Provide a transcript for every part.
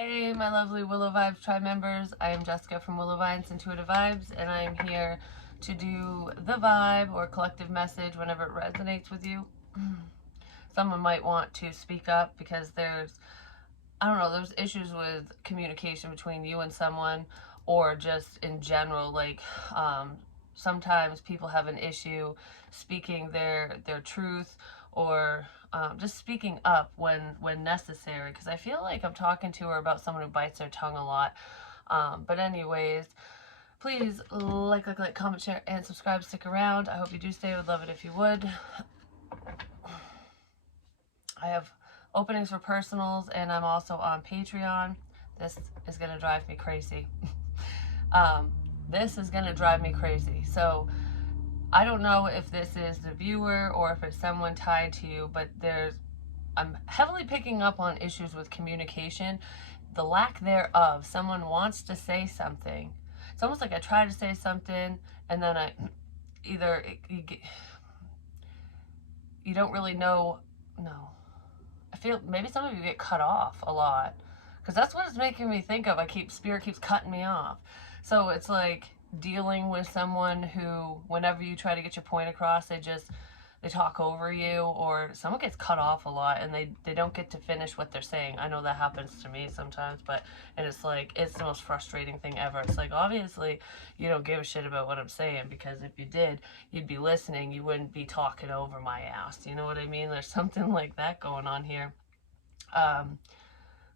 Hey, my lovely Willow Vibes Tribe members. I am Jessica from Willow Vines Intuitive Vibes, and I am here to do the vibe or collective message whenever it resonates with you. Someone might want to speak up because there's issues with communication between you and someone, or just in general, sometimes people have an issue speaking their truth, or just speaking up when necessary, because I feel like I'm talking to her about someone who bites their tongue a lot. But anyways, please like, comment, share, and subscribe. Stick around. I hope you do stay. I would love it if you would. I have openings for personals, and I'm also on Patreon. This is going to drive me crazy. This is going to drive me crazy. So I don't know if this is the viewer or if it's someone tied to you, but I'm heavily picking up on issues with communication, the lack thereof. Someone wants to say something. It's almost like I try to say something, and then you don't really know. No, I feel maybe some of you get cut off a lot, because that's what it's making me think of. Spirit keeps cutting me off. So it's like dealing with someone who, whenever you try to get your point across, they talk over you, or someone gets cut off a lot and they don't get to finish what they're saying. I know that happens to me sometimes, and it's like, it's the most frustrating thing ever. It's like, obviously you don't give a shit about what I'm saying, because if you did, you'd be listening. You wouldn't be talking over my ass. You know what I mean? There's something like that going on here.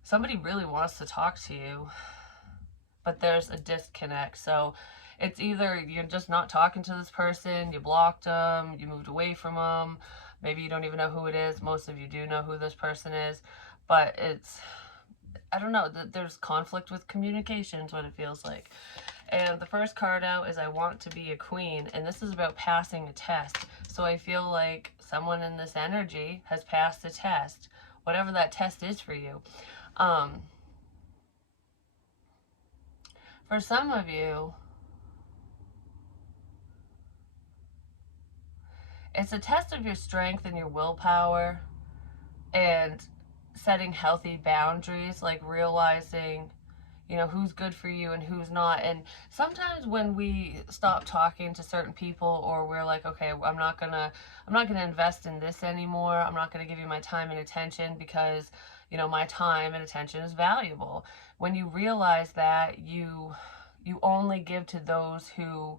Somebody really wants to talk to you, but there's a disconnect. So it's either you're just not talking to this person, you blocked them, you moved away from them, maybe you don't even know who it is. Most of you do know who this person is, but I don't know, there's conflict with communication is what it feels like. And the first card out is I want to be a queen, and this is about passing a test. So I feel like someone in this energy has passed a test, whatever that test is for you. For some of you, it's a test of your strength and your willpower, and setting healthy boundaries, like realizing, who's good for you and who's not. And sometimes when we stop talking to certain people, or we're like, okay, I'm not gonna invest in this anymore. I'm not gonna give you my time and attention, because my time and attention is valuable. When you realize that, you only give to those who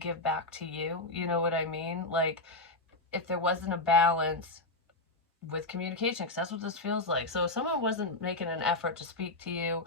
give back to you. You know what I mean? Like, if there wasn't a balance with communication, because that's what this feels like. So if someone wasn't making an effort to speak to you,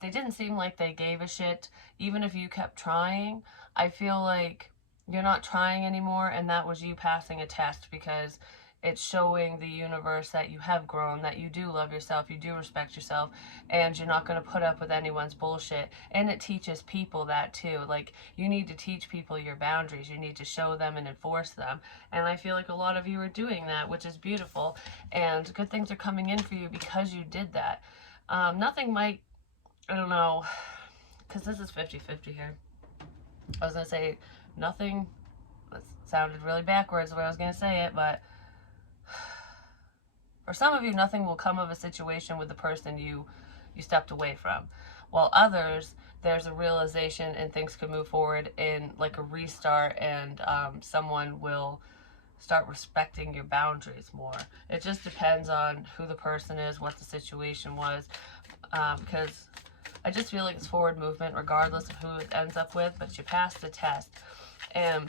they didn't seem like they gave a shit, even if you kept trying, I feel like you're not trying anymore, and that was you passing a test, because it's showing the universe that you have grown, that you do love yourself, you do respect yourself, and you're not going to put up with anyone's bullshit. And it teaches people that too. Like, you need to teach people your boundaries. You need to show them and enforce them. And I feel like a lot of you are doing that, which is beautiful. And good things are coming in for you because you did that. Nothing might, I don't know, because this is 50-50 here. I was going to say nothing. That sounded really backwards the way I was going to say it, but for some of you, nothing will come of a situation with the person you stepped away from. While others, there's a realization and things can move forward in like a restart, and someone will start respecting your boundaries more. It just depends on who the person is, what the situation was, because I just feel like it's forward movement regardless of who it ends up with, but you passed the test. And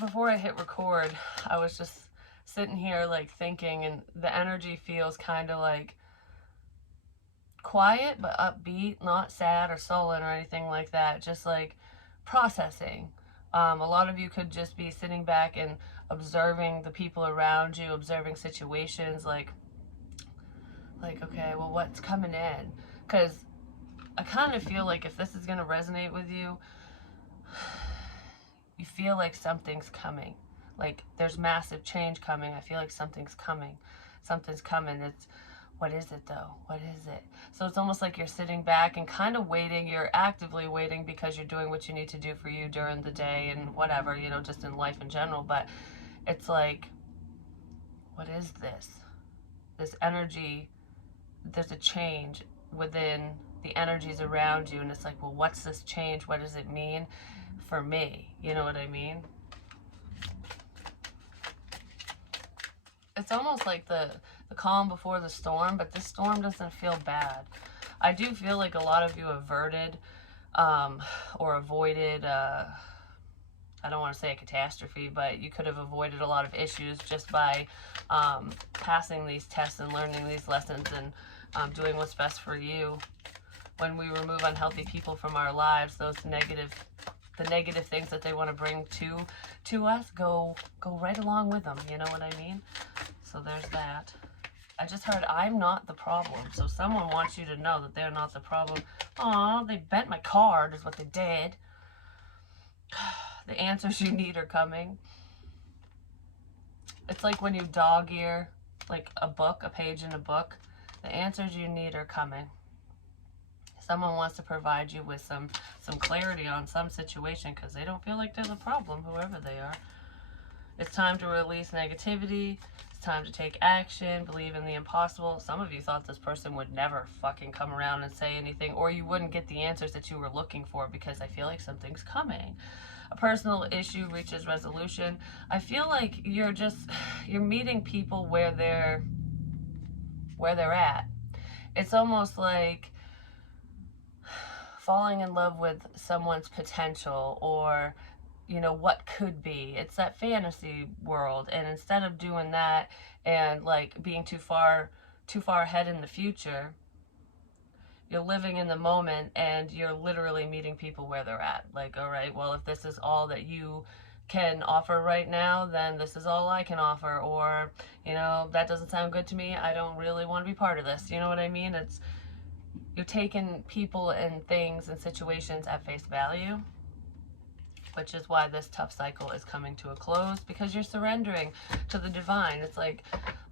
before I hit record, I was just sitting here like thinking, and the energy feels kind of like quiet but upbeat, not sad or sullen or anything like that, just like processing. A lot of you could just be sitting back and observing the people around you, observing situations, like okay, well, what's coming in? Because I kind of feel like if this is going to resonate with you, you feel like something's coming. Like, there's massive change coming. I feel like something's coming. Something's coming. What is it though? What is it? So it's almost like you're sitting back and kind of waiting. You're actively waiting because you're doing what you need to do for you during the day and whatever, just in life in general. But it's like, what is this? This energy there's a change within the energies around you, and it's like, well, what's this change? What does it mean for me? You know what I mean? It's almost like the calm before the storm, but this storm doesn't feel bad. I do feel like a lot of you averted or avoided, I don't want to say a catastrophe, but you could have avoided a lot of issues just by passing these tests and learning these lessons and doing what's best for you. When we remove unhealthy people from our lives, the negative things that they want to bring to us go right along with them. You know what I mean? So there's that. I just heard I'm not the problem. So someone wants you to know that they're not the problem. Aw, they bent my card is what they did. The answers you need are coming. It's like when you dog ear like a book, a page in a book. The answers you need are coming. Someone wants to provide you with some clarity on some situation because they don't feel like they're the problem, whoever they are. It's time to release negativity. It's time to take action, believe in the impossible. Some of you thought this person would never fucking come around and say anything, or you wouldn't get the answers that you were looking for because I feel like something's coming. A personal issue reaches resolution. I feel like you're meeting people where they're at. It's almost like falling in love with someone's potential, or what could be. It's that fantasy world, and instead of doing that and like being too far ahead in the future, you're living in the moment and you're literally meeting people where they're at. Like, all right, well, if this is all that you can offer right now, then this is all I can offer. Or, that doesn't sound good to me. I don't really want to be part of this. You know what I mean? You're taking people and things and situations at face value, which is why this tough cycle is coming to a close, because you're surrendering to the divine. It's like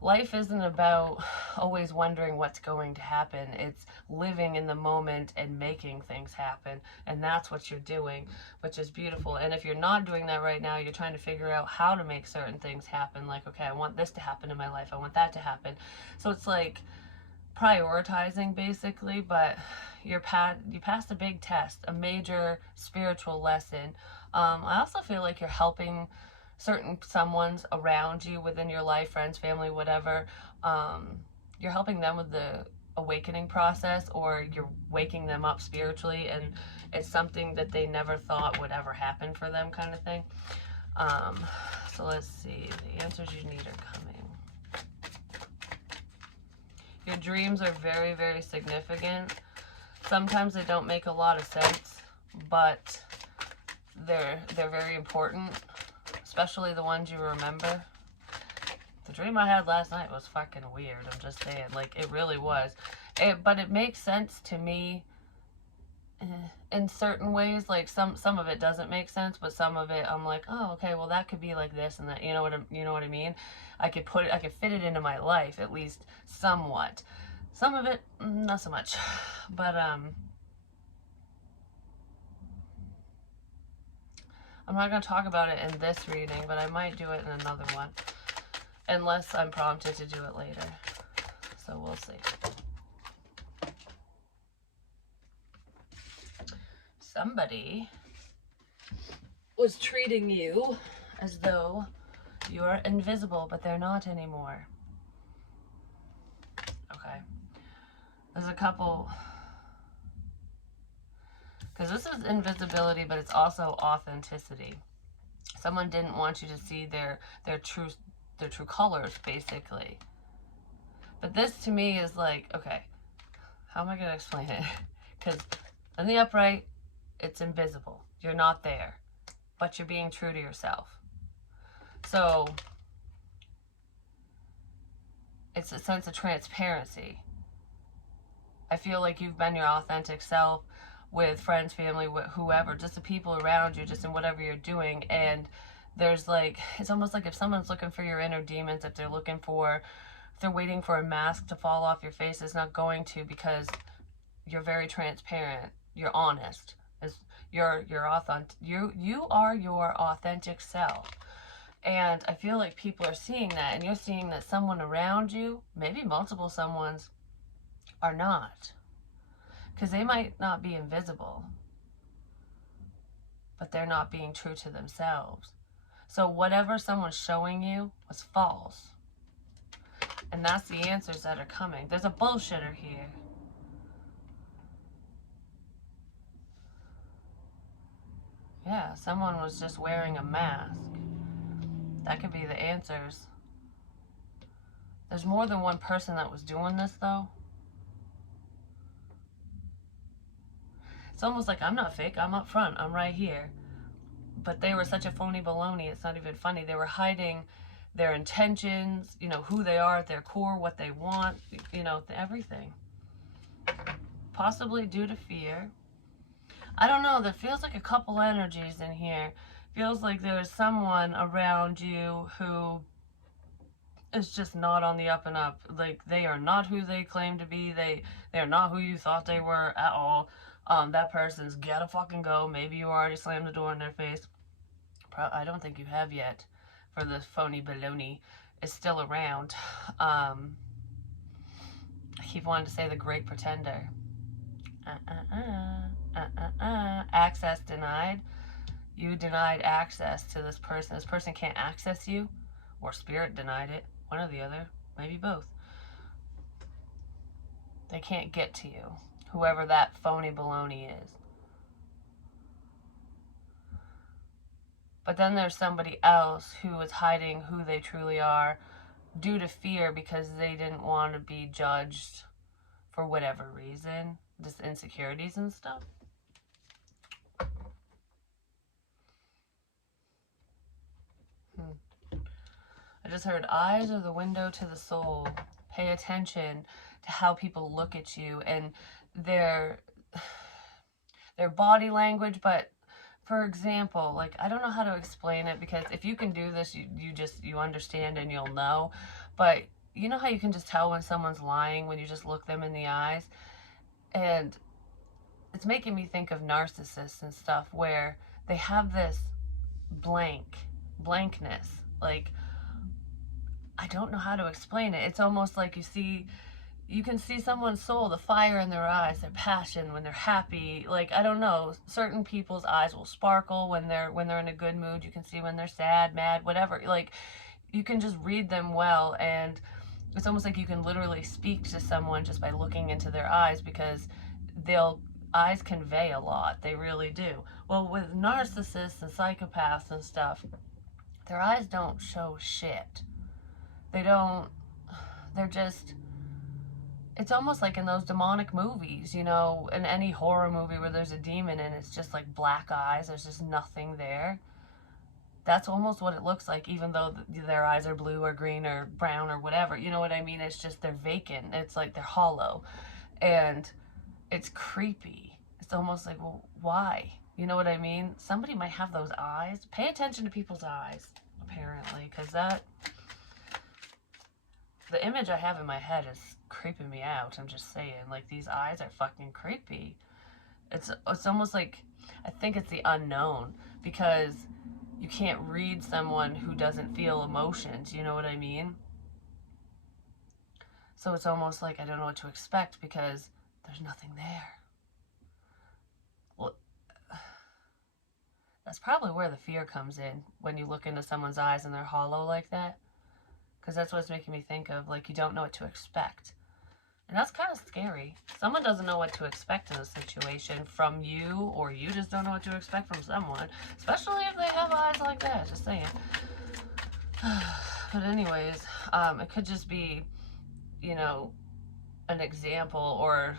life isn't about always wondering what's going to happen. It's living in the moment and making things happen. And that's what you're doing, which is beautiful. And if you're not doing that right now, you're trying to figure out how to make certain things happen. Like, okay, I want this to happen in my life. I want that to happen. So it's like prioritizing basically, but you passed a big test, a major spiritual lesson. I also feel like you're helping someone's around you within your life, friends, family, whatever. You're helping them with the awakening process, or you're waking them up spiritually, and it's something that they never thought would ever happen for them, kind of thing. So let's see, the answers you need are coming. Your dreams are very, very significant. Sometimes they don't make a lot of sense, but they're very important, especially the ones you remember. The dream I had last night was fucking weird. I'm just saying, like, it really was. But it makes sense to me in certain ways. Like some of it doesn't make sense, but some of it I'm like, oh, okay, well that could be like this and that. You know what I mean? I could fit it into my life at least somewhat. Some of it, not so much. But I'm not going to talk about it in this reading, but I might do it in another one, unless I'm prompted to do it later. So we'll see. Somebody was treating you as though you're invisible, but they're not anymore. Okay. There's a couple, because this is invisibility, but it's also authenticity. Someone didn't want you to see their true colors, basically. But this to me is like, okay, how am I going to explain it? Because in the upright, it's invisible. You're not there, but you're being true to yourself. So it's a sense of transparency. I feel like you've been your authentic self with friends, family, whoever, just the people around you, just in whatever you're doing. And there's like, it's almost like if someone's looking for your inner demons, if they're waiting for a mask to fall off your face, it's not going to, because you're very transparent. You're honest. You're authentic. You are your authentic self. And I feel like people are seeing that, and you're seeing that someone around you, maybe multiple someones, are not. Because they might not be invisible, but they're not being true to themselves. So whatever someone's showing you was false. And that's the answers that are coming. There's a bullshitter here. Yeah, someone was just wearing a mask. That could be the answers. There's more than one person that was doing this, though. It's almost like I'm not fake. I'm up front. I'm right here. But they were such a phony baloney. It's not even funny. They were hiding their intentions, who they are at their core, what they want, everything. Possibly due to fear. I don't know. There feels like a couple energies in here. Feels like there's someone around you who is just not on the up and up. Like, they are not who they claim to be. They are not who you thought they were at all. That person's gotta fucking go. Maybe you already slammed the door in their face. I don't think you have yet, for the phony baloney is still around. I keep wanting to say the great pretender. Access denied. You denied access to this person. This person can't access you, or spirit denied it. One or the other. Maybe both. They can't get to you. Whoever that phony baloney is. But then there's somebody else who is hiding who they truly are due to fear, because they didn't want to be judged for whatever reason. Just insecurities and stuff. I just heard eyes are the window to the soul. Pay attention to how people look at you and their body language. But for example, like, I don't know how to explain it, because if you can do this, you understand and you'll know. But you know how you can just tell when someone's lying when you just look them in the eyes? And it's making me think of narcissists and stuff, where they have this blankness. Like, I don't know how to explain it. It's almost like you can see someone's soul, the fire in their eyes, their passion when they're happy. Like, I don't know, certain people's eyes will sparkle when they're in a good mood. You can see when they're sad, mad, whatever. Like, you can just read them well, and it's almost like you can literally speak to someone just by looking into their eyes, because eyes convey a lot. They really do. Well, with narcissists and psychopaths and stuff, their eyes don't show shit. They're just, it's almost like in those demonic movies, in any horror movie where there's a demon and it's just like black eyes, there's just nothing there. That's almost what it looks like, even though their eyes are blue or green or brown or whatever. You know what I mean? It's just they're vacant. It's like they're hollow. And it's creepy. It's almost like, well, why? You know what I mean? Somebody might have those eyes. Pay attention to people's eyes, apparently, because the image I have in my head is creeping me out. I'm just saying, like, these eyes are fucking creepy. It's almost like, I think it's the unknown, because you can't read someone who doesn't feel emotions, you know what I mean? So it's almost like I don't know what to expect, because there's nothing there. Well, that's probably where the fear comes in, when you look into someone's eyes and they're hollow like that. Because that's what it's making me think of, like, you don't know what to expect. And that's kind of scary. Someone doesn't know what to expect in a situation from you, or you just don't know what to expect from someone. Especially if they have eyes like that, just saying. But anyways, it could just be, an example or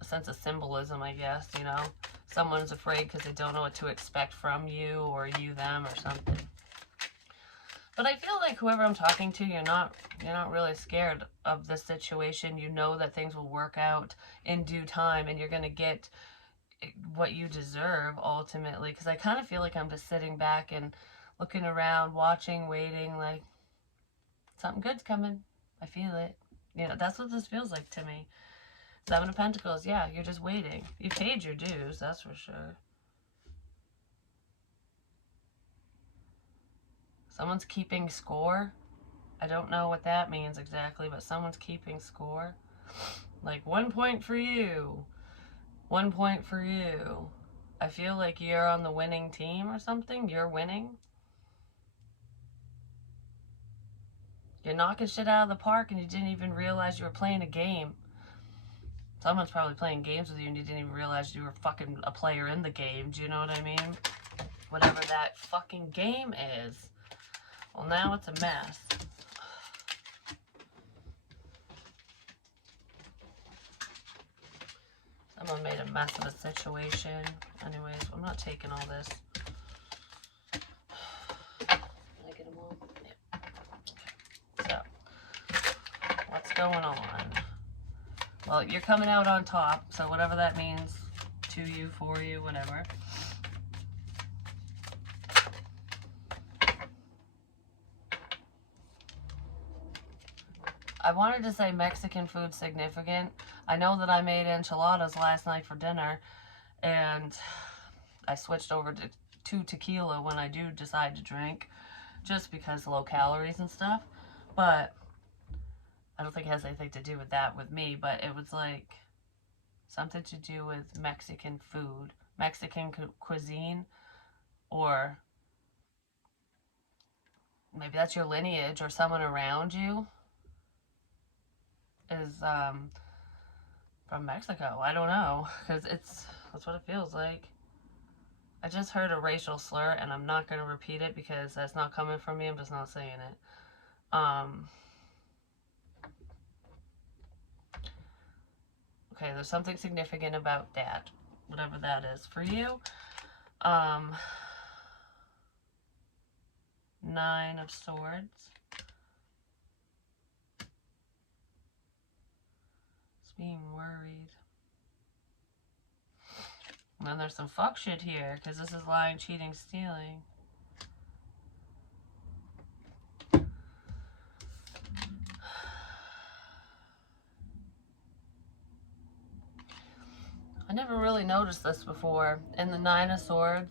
a sense of symbolism, I guess, Someone's afraid because they don't know what to expect from you, or you them, or something. But I feel like whoever I'm talking to, you're not really scared of the situation. You know that things will work out in due time, and you're going to get what you deserve ultimately. Because I kind of feel like I'm just sitting back and looking around, watching, waiting, like, something good's coming. I feel it. That's what this feels like to me. Seven of Pentacles, yeah, you're just waiting. You paid your dues, that's for sure. Someone's keeping score. I don't know what that means exactly, but someone's keeping score. Like 1 point for you. 1 point for you. I feel like you're on the winning team or something. You're winning. You're knocking shit out of the park and you didn't even realize you were playing a game. Someone's probably playing games with you and you didn't even realize you were fucking a player in the game. Do you know what I mean? Whatever that fucking game is. Well, now it's a mess. Someone made a mess of a situation. Anyways, I'm not taking all this. Did I get them all? Yeah. So, what's going on? Well, you're coming out on top, so whatever that means to you, for you, whatever. I wanted to say Mexican food significant. I know that I made enchiladas last night for dinner, and I switched over to tequila when I do decide to drink, just because low calories and stuff. But I don't think it has anything to do with that with me, but it was like something to do with Mexican food, Mexican cuisine, or maybe that's your lineage or someone around you is from Mexico. I don't know, because that's what it feels like. I just heard a racial slur, and I'm not going to repeat it because that's not coming from me. I'm just not saying it. Okay, there's something significant about that, whatever that is for you. 9 of Swords. It's being worried. And then there's some fuck shit here, because this is lying, cheating, stealing. I never really noticed this before. In the 9 of Swords,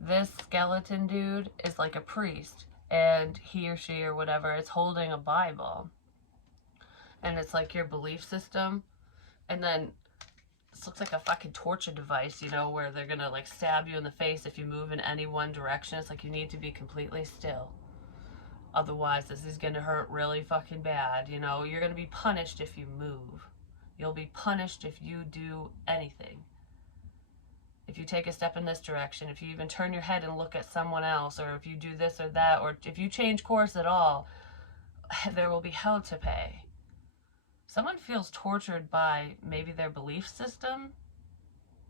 this skeleton dude is like a priest, and he or she or whatever is holding a Bible. And it's like your belief system. And then this looks like a fucking torture device, you know, where they're gonna like stab you in the face if you move in any one direction. It's like you need to be completely still. Otherwise, this is gonna hurt really fucking bad. You know, you're gonna be punished if you move. You'll be punished if you do anything. If you take a step in this direction, if you even turn your head and look at someone else, or if you do this or that, or if you change course at all, there will be hell to pay. Someone feels tortured by maybe their belief system,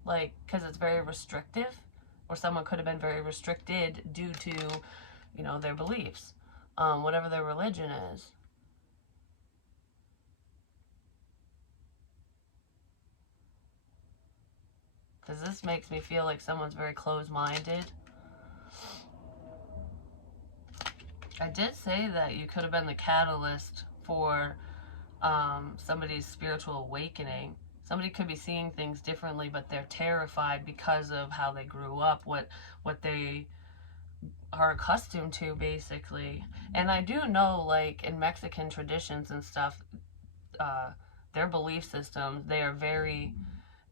like, because it's very restrictive, or someone could have been very restricted due to, you know, their beliefs, whatever their religion is. Because this makes me feel like someone's very closed-minded. I did say that you could have been the catalyst for somebody's spiritual awakening. Somebody could be seeing things differently, but they're terrified because of how they grew up, what they are accustomed to, basically. And I do know, like, in Mexican traditions and stuff, their belief systems, they are very,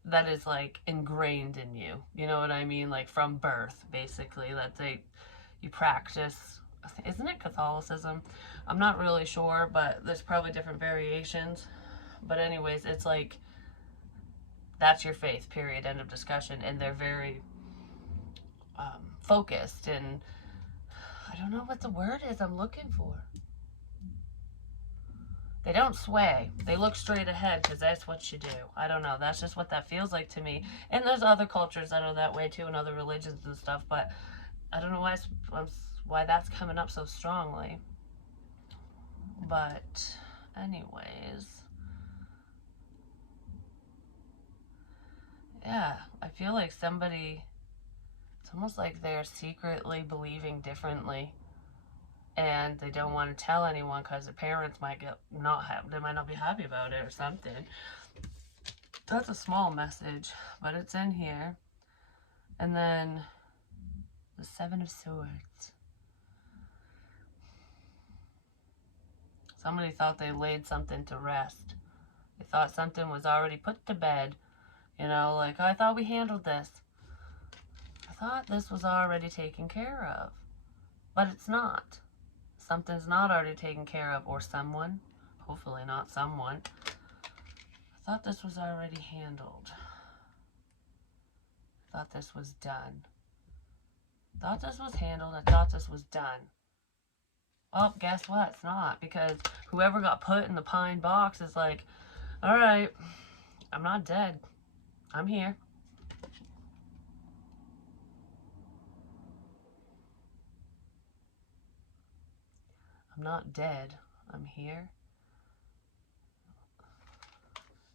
that is, like, ingrained in you. You know what I mean? Like, from birth, basically, that you practice. Isn't it Catholicism? I'm not really sure, but there's probably different variations. But anyways, it's like, that's your faith, period, end of discussion. And they're very focused, and I don't know what the word is I'm looking for. They don't sway. They look straight ahead, because that's what you do. I don't know. That's just what that feels like to me. And there's other cultures that are that way too, and other religions and stuff, but I don't know why that's coming up so strongly. But anyways, yeah, I feel like somebody, it's almost like they're secretly believing differently, and they don't want to tell anyone because their parents might they might not be happy about it or something. That's a small message, but it's in here. And then the 7 of Swords. Somebody thought they laid something to rest. You thought something was already put to bed. You know, like, I thought we handled this. I thought this was already taken care of. But it's not. Something's not already taken care of, or someone. Hopefully not someone. I thought this was already handled. I thought this was done. I thought this was handled. I thought this was done. Well, guess what? It's not, because whoever got put in the pine box is like, all right, I'm not dead. I'm here. I'm not dead. I'm here.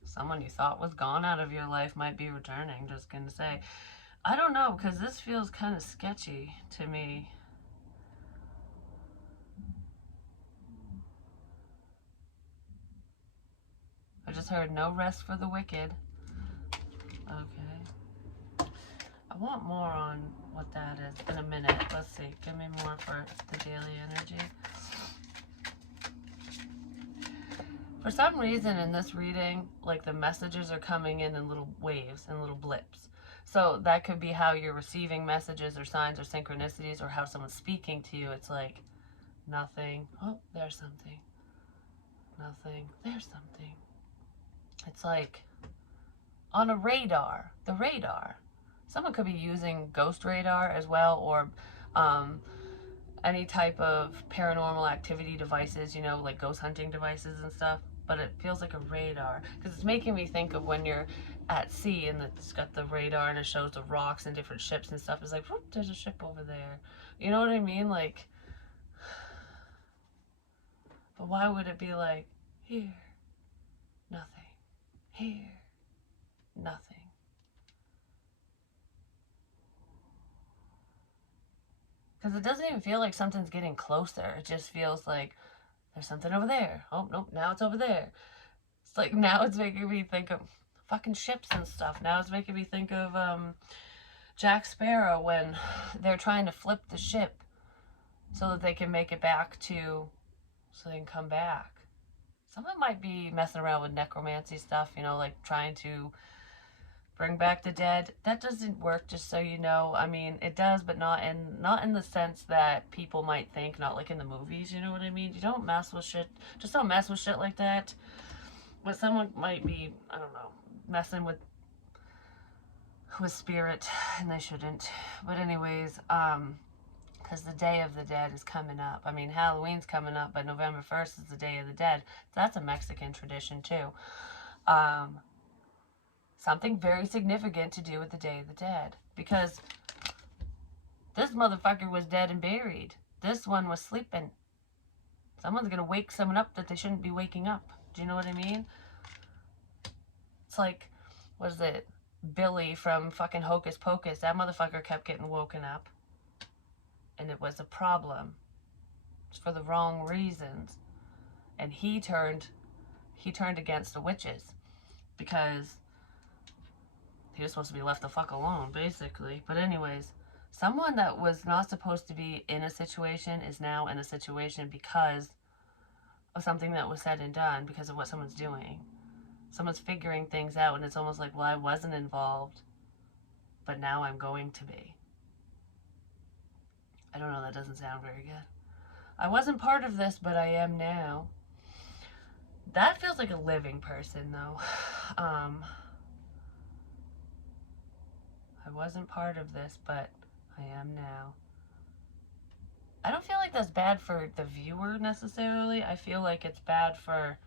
Someone you thought was gone out of your life might be returning. Just gonna say, I don't know, because this feels kind of sketchy to me. I just heard no rest for the wicked. Okay. I want more on what that is in a minute. Let's see. Give me more for the daily energy. For some reason in this reading, like, the messages are coming in little waves and little blips. So that could be how you're receiving messages or signs or synchronicities, or how someone's speaking to you. It's like, nothing. Oh, there's something. Nothing. There's something. It's like on a radar. The radar. Someone could be using ghost radar as well, or any type of paranormal activity devices, you know, like ghost hunting devices and stuff. But it feels like a radar, because it's making me think of when you're at sea and it's got the radar and it shows the rocks and different ships and stuff. It's like, whoop, there's a ship over there. You know what I mean? Like, but why would it be like, here, nothing, here, nothing? Because it doesn't even feel like something's getting closer. It just feels like there's something over there. Oh, nope, now it's over there. It's like, now it's making me think of fucking ships and stuff. Now it's making me think of Jack Sparrow when they're trying to flip the ship so that they can make it back to, so they can come back. Someone might be messing around with necromancy stuff, you know, like trying to bring back the dead. That doesn't work, just so you know. I mean, it does, but not in the sense that people might think, not like in the movies, you know what I mean? You don't mess with shit. Just don't mess with shit like that. But someone might be, I don't know, messing with spirit, and they shouldn't. But anyways, because the Day of the Dead is coming up. I mean, Halloween's coming up, but November 1st is the Day of the Dead. That's a Mexican tradition too. Something very significant to do with the Day of the Dead, because this motherfucker was dead and buried. This one was sleeping. Someone's gonna wake someone up that they shouldn't be waking up. Do you know what I mean? It's like, what is it? Billy from fucking Hocus Pocus. That motherfucker kept getting woken up. And it was a problem. It's for the wrong reasons. And he turned against the witches, because he was supposed to be left the fuck alone, basically. But anyways, someone that was not supposed to be in a situation is now in a situation because of something that was said and done, because of what someone's doing. Someone's figuring things out, and it's almost like, well, I wasn't involved, but now I'm going to be. I don't know, that doesn't sound very good. I wasn't part of this, but I am now. That feels like a living person, though. I wasn't part of this, but I am now. I don't feel like that's bad for the viewer necessarily. I feel like it's bad for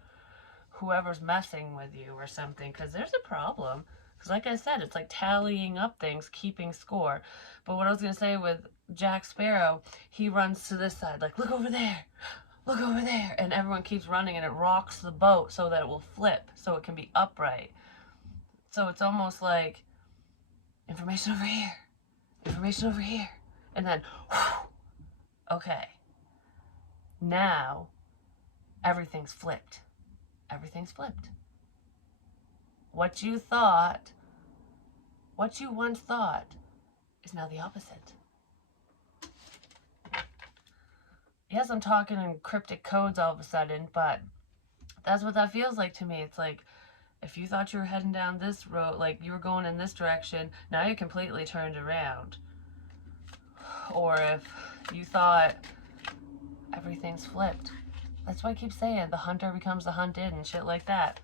whoever's messing with you or something, because there's a problem. Because like I said, it's like tallying up things, keeping score. But what I was going to say with Jack Sparrow, he runs to this side, like, look over there, look over there. And everyone keeps running, and it rocks the boat so that it will flip, so it can be upright. So it's almost like, information over here, information over here. And then, whew, okay. Now, everything's flipped. Everything's flipped. What you thought, what you once thought, is now the opposite. Yes, I'm talking in cryptic codes all of a sudden, but that's what that feels like to me. It's like If you thought you were heading down this road, like you were going in this direction, now you're completely turned around. Or if you thought everything's flipped. That's why I keep saying the hunter becomes the hunted and shit like that.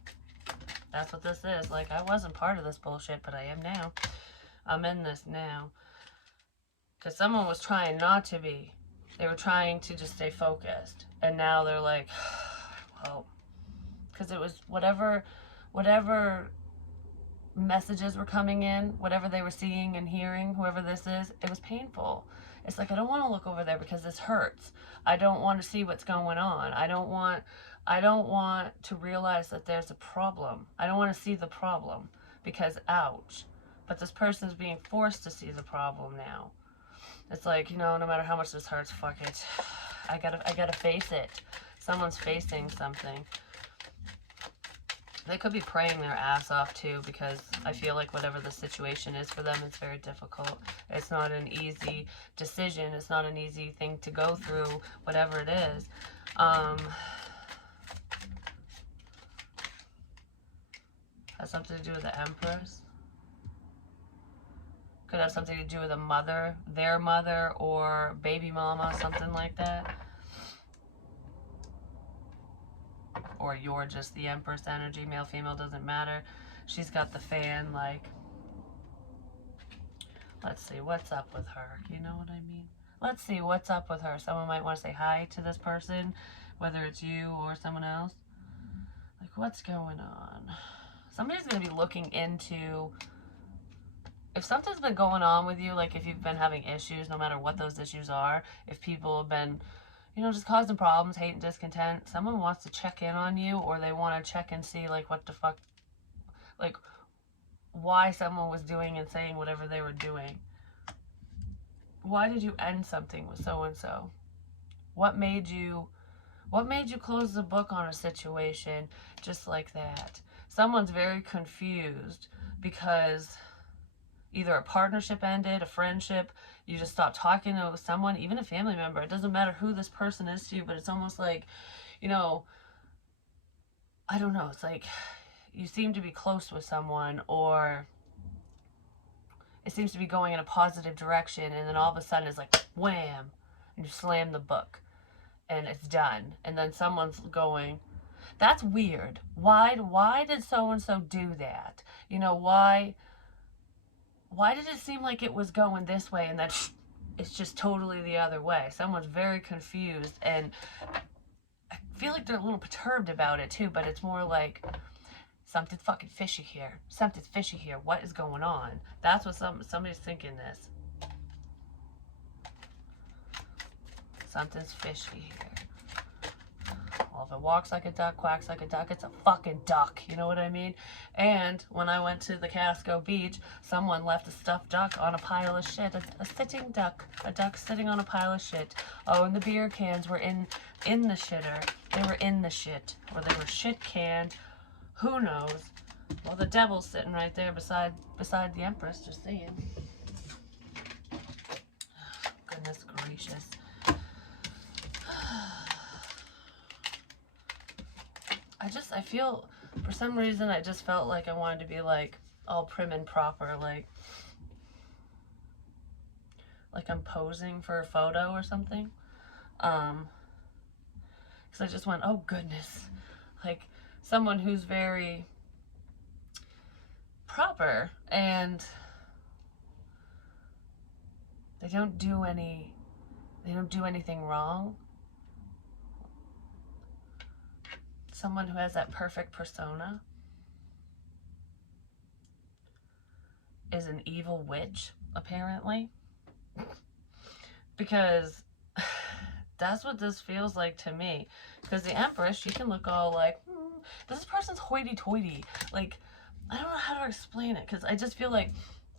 That's what this is. Like, I wasn't part of this bullshit, but I am now. I'm in this now. Because someone was trying not to be. They were trying to just stay focused. And now they're like, well, because it was whatever messages were coming in, whatever they were seeing and hearing, whoever this is, it was painful. It's like, I don't want to look over there because this hurts. I don't want to see what's going on. I don't want to realize that there's a problem. I don't want to see the problem because ouch. But this person's being forced to see the problem now. It's like, you know, no matter how much this hurts, fuck it. I gotta face it. Someone's facing something. They could be praying their ass off too, because I feel like whatever the situation is for them, it's very difficult. It's not an easy decision. It's not an easy thing to go through, whatever it is. Has something to do with the Empress. Could have something to do with a mother, their mother, or baby mama, something like that. Or you're just the Empress energy, male, female, doesn't matter. She's got the fan, like, let's see, what's up with her? You know what I mean? Let's see, what's up with her? Someone might want to say hi to this person, whether it's you or someone else. Like, what's going on? Somebody's going to be looking into, if something's been going on with you, like if you've been having issues, no matter what those issues are, if people have been, you know, just causing problems, hate and discontent, someone wants to check in on you, or they want to check and see, like, what the fuck, like, why someone was doing and saying whatever they were doing. Why did you end something with so-and-so? What made you close the book on a situation just like that? Someone's very confused because either a partnership ended, a friendship, you just stopped talking to someone, even a family member. It doesn't matter who this person is to you, but it's almost like, you know, I don't know. It's like you seem to be close with someone, or it seems to be going in a positive direction, and then all of a sudden it's like, wham, and you slam the book, and it's done. And then someone's going, that's weird. Why did so-and-so do that? You know, why did it seem like it was going this way and then it's just totally the other way? Someone's very confused, and I feel like they're a little perturbed about it too, but it's more like, something fucking fishy here. Something's fishy here. What is going on? That's what somebody's thinking this. Something's fishy here. Well, if it walks like a duck, quacks like a duck, it's a fucking duck. You know what I mean? And when I went to the Casco Beach, someone left a stuffed duck on a pile of shit. A sitting duck. A duck sitting on a pile of shit. Oh, and the beer cans were in the shitter. They were in the shit. Or they were shit canned. Who knows? Well, the devil's sitting right there beside the Empress, just saying. Goodness gracious. I feel, for some reason, I just felt like I wanted to be, like, all prim and proper, like I'm posing for a photo or something. Because I just went, oh, goodness. Like, someone who's very proper, and they don't do anything wrong. Someone who has that perfect persona is an evil witch, apparently. Because that's what this feels like to me. Because the Empress, she can look all like, this person's hoity-toity. Like, I don't know how to explain it, because I just feel like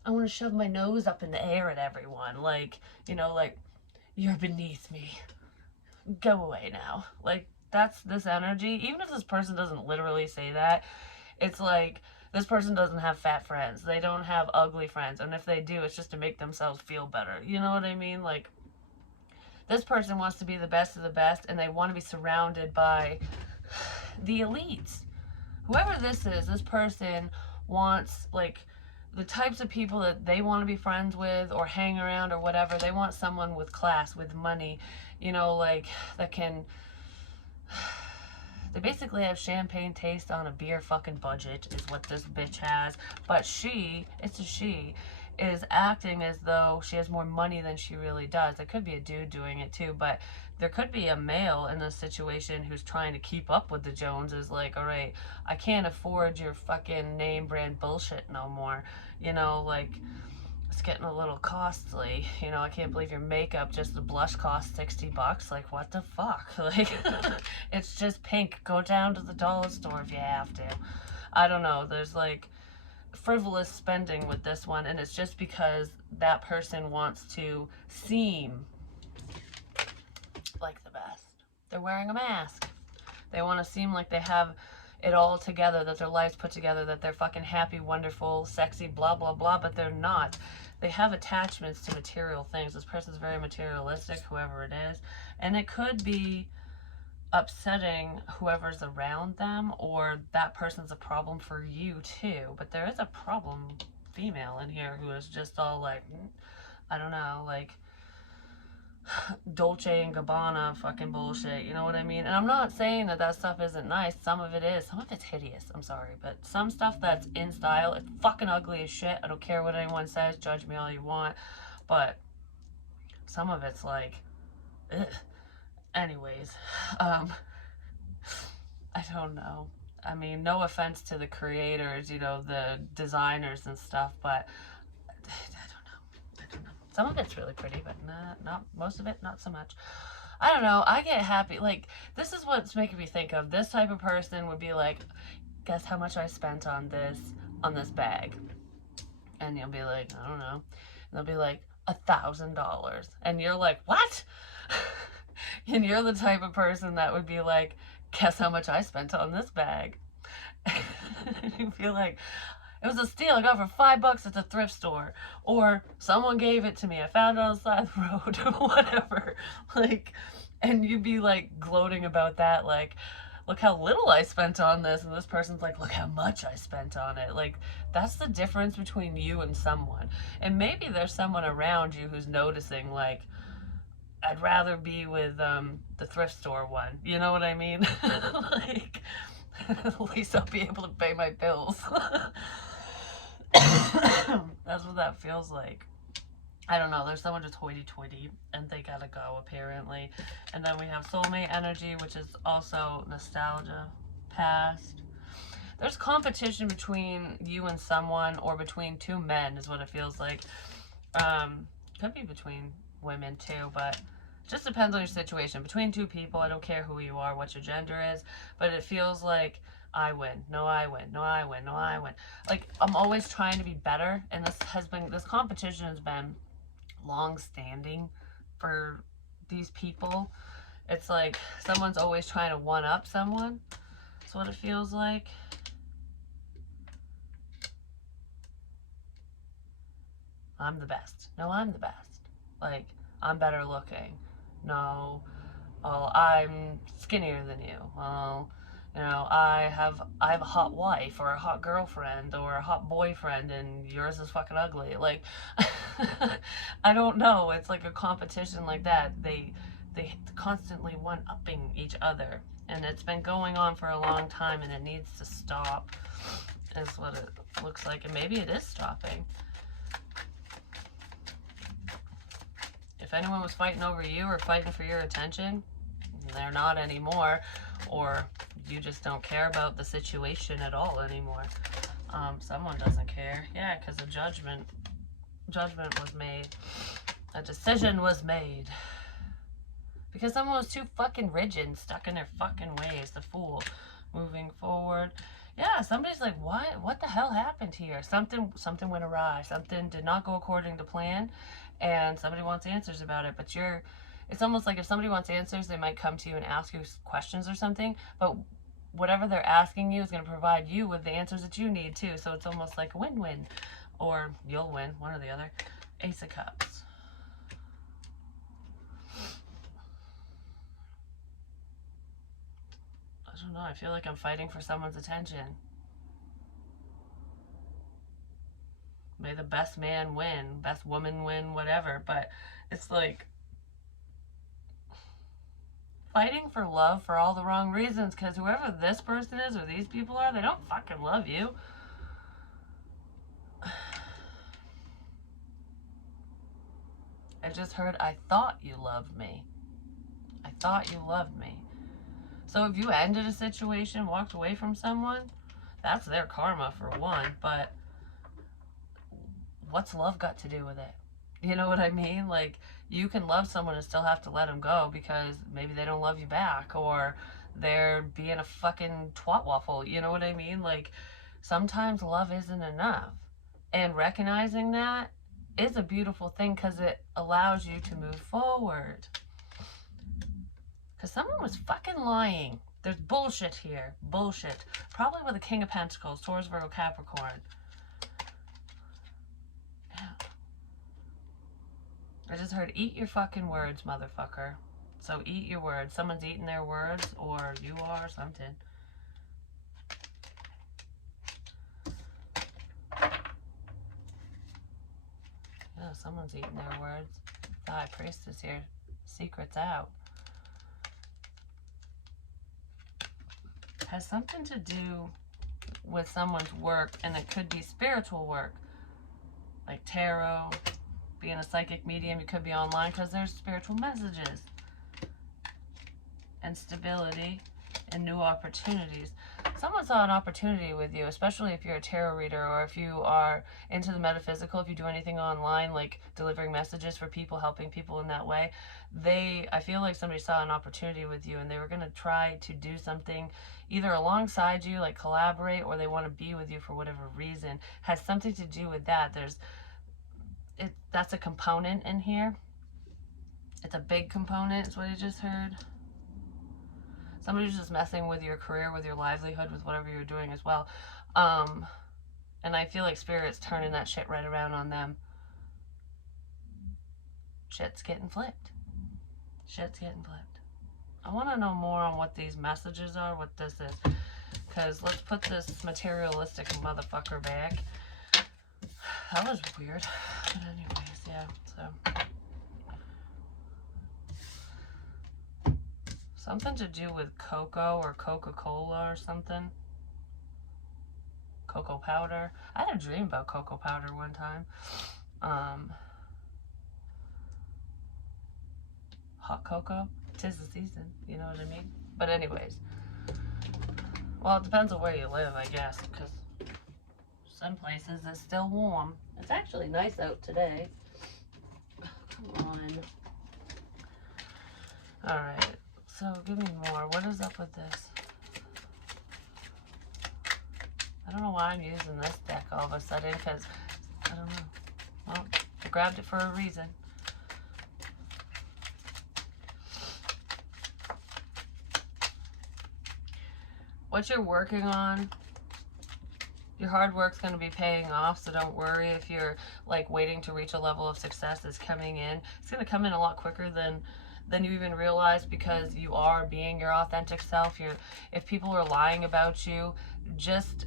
I want to shove my nose up in the air at everyone. Like, you know, like, you're beneath me. Go away now. Like, that's this energy. Even if this person doesn't literally say that, it's like, this person doesn't have fat friends. They don't have ugly friends. And if they do, it's just to make themselves feel better. You know what I mean? Like, this person wants to be the best of the best, and they want to be surrounded by the elites. whoever this person wants, like, the types of people that they want to be friends with or hang around or whatever. They want someone with class, with money, you know, like, that can, they basically have champagne taste on a beer fucking budget is what this bitch has. But it's a she, is acting as though she has more money than she really does. It could be a dude doing it too, but there could be a male in this situation who's trying to keep up with the Joneses. Like, all right, I can't afford your fucking name brand bullshit no more. You know, like, it's getting a little costly. You know, I can't believe your makeup, just the blush costs $60. Like, what the fuck? Like, it's just pink. Go down to the dollar store if you have to. I don't know. There's like frivolous spending with this one, and it's just because that person wants to seem like the best. They're wearing a mask. They want to seem like they have it all together, that their life's put together, that they're fucking happy, wonderful, sexy, blah, blah, blah, but they're not. They have attachments to material things. This person's very materialistic, whoever it is, and it could be upsetting whoever's around them, or that person's a problem for you too. But there is a problem female in here who is just all like, I don't know, like Dolce and Gabbana fucking bullshit, you know what I mean? And I'm not saying that that stuff isn't nice. Some of it is. Some of it's hideous. I'm sorry. But some stuff that's in style, it's fucking ugly as shit. I don't care what anyone says. Judge me all you want. But some of it's like, ugh. Anyways, I don't know. I mean, no offense to the creators, you know, the designers and stuff, but I don't know. Some of it's really pretty, but not most of it, not so much. I don't know. I get happy. Like, this is what's making me think of. This type of person would be like, guess how much I spent on this bag? And you'll be like, I don't know. And they'll be like, $1,000. And you're like, what? And you're the type of person that would be like, guess how much I spent on this bag? You feel like, it was a steal. I got it for $5 at the thrift store. Or someone gave it to me. I found it on the side of the road or whatever. Like, and you'd be like gloating about that. Like, look how little I spent on this. And this person's like, look how much I spent on it. Like, that's the difference between you and someone. And maybe there's someone around you who's noticing, like, I'd rather be with the thrift store one. You know what I mean? Like, at least I'll be able to pay my bills. That's what that feels like. I don't know. There's someone just hoity-toity, and they gotta go, apparently. And then we have soulmate energy, which is also nostalgia, past. There's competition between you and someone, or between two men, is what it feels like. Could be between women too, but it just depends on your situation. Between two people, I don't care who you are, what your gender is, but it feels like I win. No, I win. No, I win. No, I win. Like, I'm always trying to be better, and this competition has been long-standing for these people. It's like someone's always trying to one-up someone. That's what it feels like. I'm the best. No, I'm the best. Like, I'm better looking. No, oh, I'm skinnier than you. Well, you know, I have a hot wife or a hot girlfriend or a hot boyfriend, and yours is fucking ugly. Like, I don't know. It's like a competition like that. They constantly one-upping each other, and it's been going on for a long time, and it needs to stop. Is what it looks like, and maybe it is stopping. If anyone was fighting over you or fighting for your attention, they're not anymore, or you just don't care about the situation at all anymore. Someone doesn't care. Yeah, because a judgment was made. A decision was made. Because someone was too fucking rigid, stuck in their fucking ways. The fool. Moving forward. Yeah, somebody's like, what the hell happened here? Something went awry. Something did not go according to plan, and somebody wants answers about it. But it's almost like if somebody wants answers, they might come to you and ask you questions or something, but whatever they're asking you is going to provide you with the answers that you need too. So it's almost like a win-win, or you'll win, one or the other. Ace of Cups. I don't know, I feel like I'm fighting for someone's attention. May the best man win, best woman win, whatever. But it's like fighting for love for all the wrong reasons, because whoever this person is or these people are, they don't fucking love you. I just heard, I thought you loved me. I thought you loved me. So if you ended a situation, walked away from someone, that's their karma for one. But what's love got to do with it? You know what I mean? Like, you can love someone and still have to let them go because maybe they don't love you back, or they're being a fucking twat waffle. You know what I mean? Like, sometimes love isn't enough. And recognizing that is a beautiful thing because it allows you to move forward. Because someone was fucking lying. There's bullshit here. Bullshit. Probably with the King of Pentacles, Taurus, Virgo, Capricorn. Yeah. I just heard, eat your fucking words, motherfucker. So eat your words. Someone's eating their words, or you are, something. Yeah, someone's eating their words. The High Priestess here. Secrets out. Has something to do with someone's work, and it could be spiritual work. Like tarot, being a psychic medium, you could be online because there's spiritual messages. And stability and new opportunities. Someone saw an opportunity with you, especially if you're a tarot reader or if you are into the metaphysical, if you do anything online, like delivering messages for people, helping people in that way. I feel like somebody saw an opportunity with you and they were going to try to do something either alongside you, like collaborate, or they want to be with you for whatever reason. Has something to do with that. That's a component in here. It's a big component, is what I just heard. Somebody's just messing with your career, with your livelihood, with whatever you're doing as well. And I feel like Spirit's turning that shit right around on them. Shit's getting flipped. Shit's getting flipped. I want to know more on what these messages are, what this is. Because let's put this materialistic motherfucker back. That was weird. But anyways, yeah, so... something to do with cocoa or Coca-Cola or something. Cocoa powder. I had a dream about cocoa powder one time. Hot cocoa. 'Tis the season. You know what I mean? But anyways. Well, it depends on where you live, I guess. Because some places it's still warm. It's actually nice out today. Come on. Alright. So, give me more. What is up with this? I don't know why I'm using this deck all of a sudden, because, I don't know. Well, I grabbed it for a reason. What you're working on, your hard work's going to be paying off, so don't worry if you're, like, waiting to reach a level of success that's coming in. It's going to come in a lot quicker than you even realize, because you are being your authentic self. If people are lying about you, just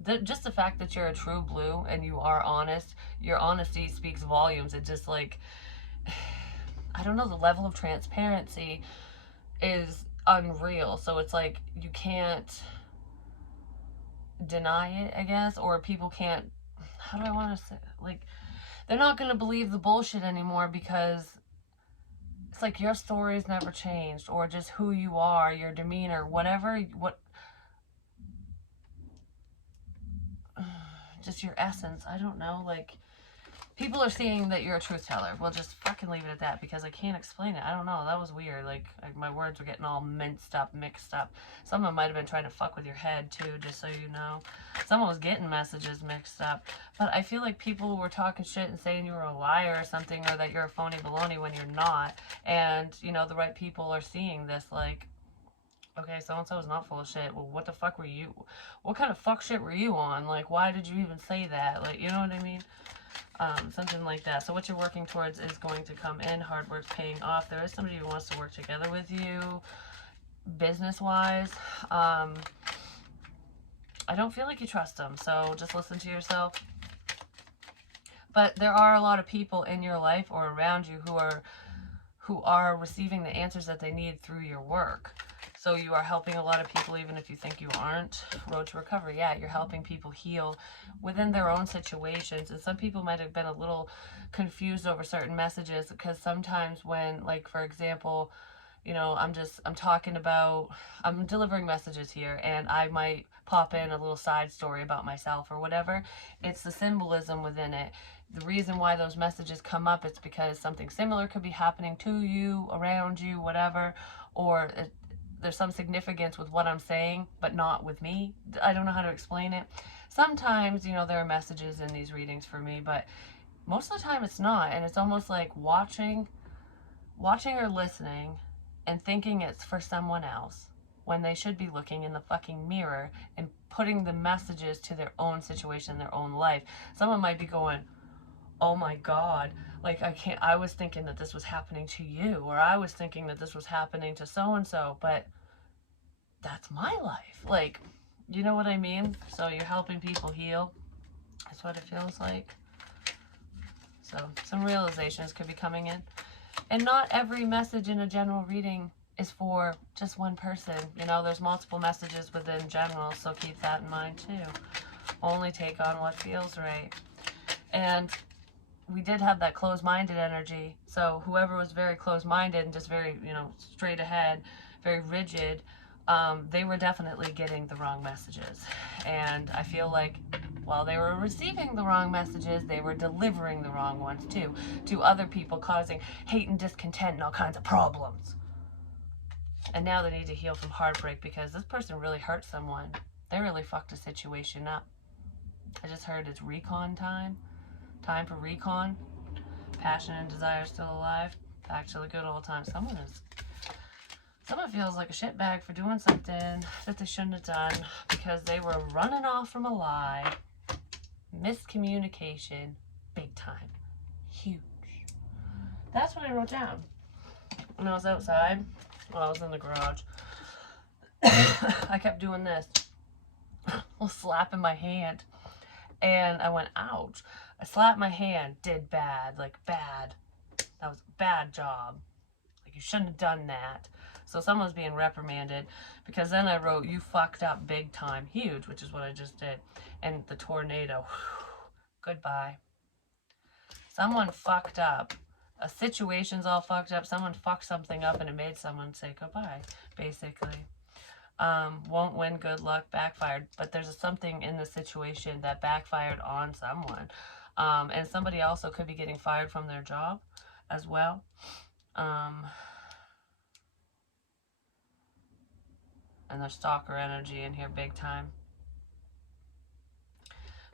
the fact that you're a true blue and you are honest, your honesty speaks volumes. It just, like, I don't know, the level of transparency is unreal. So it's like you can't deny it, I guess, or people can't, how do I want to say, like, they're not going to believe the bullshit anymore, because it's like your story's never changed, or just who you are, your demeanor, whatever, just your essence. I don't know, like, people are seeing that you're a truth teller. We'll just fucking leave it at that, because I can't explain it. I don't know, that was weird. Like my words were getting all mixed up. Someone might have been trying to fuck with your head too, just so you know. Someone was getting messages mixed up. But I feel like people were talking shit and saying you were a liar or something, or that you're a phony baloney when you're not. And, you know, the right people are seeing this, like, okay, so-and-so is not full of shit. Well, what the fuck were you? What kind of fuck shit were you on? Like, why did you even say that? Like, you know what I mean? Something like that. So what you're working towards is going to come in. Hard work's paying off. There is somebody who wants to work together with you. business-wise, I don't feel like you trust them, so just listen to yourself. But there are a lot of people in your life or around you who are receiving the answers that they need through your work. So you are helping a lot of people even if you think you aren't. Road to recovery, yeah, you're helping people heal within their own situations. And some people might have been a little confused over certain messages, because sometimes when, like, for example, I'm delivering messages here, and I might pop in a little side story about myself or whatever. It's the symbolism within it. The reason why those messages come up, it's because something similar could be happening to you, around you, whatever, or there's some significance with what I'm saying, but not with me. I don't know how to explain it. Sometimes, there are messages in these readings for me, but most of the time it's not. And it's almost like watching or listening and thinking it's for someone else, when they should be looking in the fucking mirror and putting the messages to their own situation, their own life. Someone might be going, oh my God, like, I was thinking that this was happening to you, or I was thinking that this was happening to so-and-so, but that's my life. Like, you know what I mean? So you're helping people heal. That's what it feels like. So some realizations could be coming in. And not every message in a general reading is for just one person. There's multiple messages within general, so keep that in mind too. Only take on what feels right. And we did have that closed-minded energy. So whoever was very closed-minded and just very, straight ahead, very rigid, they were definitely getting the wrong messages. And I feel like while they were receiving the wrong messages, they were delivering the wrong ones too, to other people, causing hate and discontent and all kinds of problems. And now they need to heal from heartbreak, because this person really hurt someone. They really fucked a situation up. I just heard it's recon time. Time for recon. Passion and desire still alive. Back to the good old times. Someone feels like a shitbag for doing something that they shouldn't have done, because they were running off from a lie. Miscommunication. Big time. Huge. That's what I wrote down when I was outside. Well, I was in the garage. I kept doing this. Slapping my hand. And I went, ouch. I slapped my hand. Did bad. Like, bad. That was a bad job. Like, you shouldn't have done that. So someone's being reprimanded, because then I wrote, you fucked up big time. Huge, which is what I just did. And the tornado. Goodbye. Someone fucked up. A situation's all fucked up. Someone fucked something up and it made someone say goodbye, basically. Won't win, good luck, backfired. But there's something in the situation that backfired on someone. And somebody also could be getting fired from their job as well. And there's stalker energy in here big time.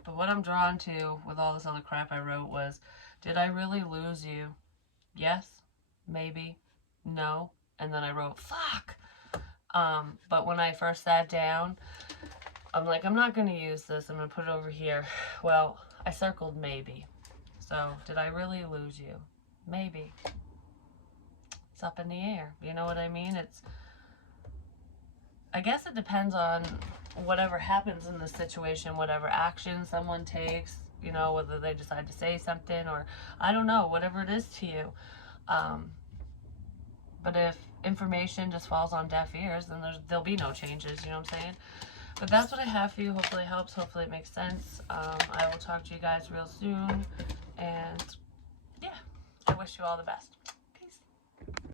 But what I'm drawn to with all this other crap I wrote was, did I really lose you? Yes, maybe, no. And then I wrote, fuck. But when I first sat down, I'm like, I'm not going to use this. I'm going to put it over here. Well, I circled maybe. So, did I really lose you? Maybe. It's up in the air. You know what I mean? I guess it depends on whatever happens in the situation, whatever action someone takes, whether they decide to say something, or I don't know, whatever it is to you. But if information just falls on deaf ears, then there'll be no changes, you know what I'm saying? But that's what I have for you. Hopefully it helps. Hopefully it makes sense. I will talk to you guys real soon. And yeah, I wish you all the best.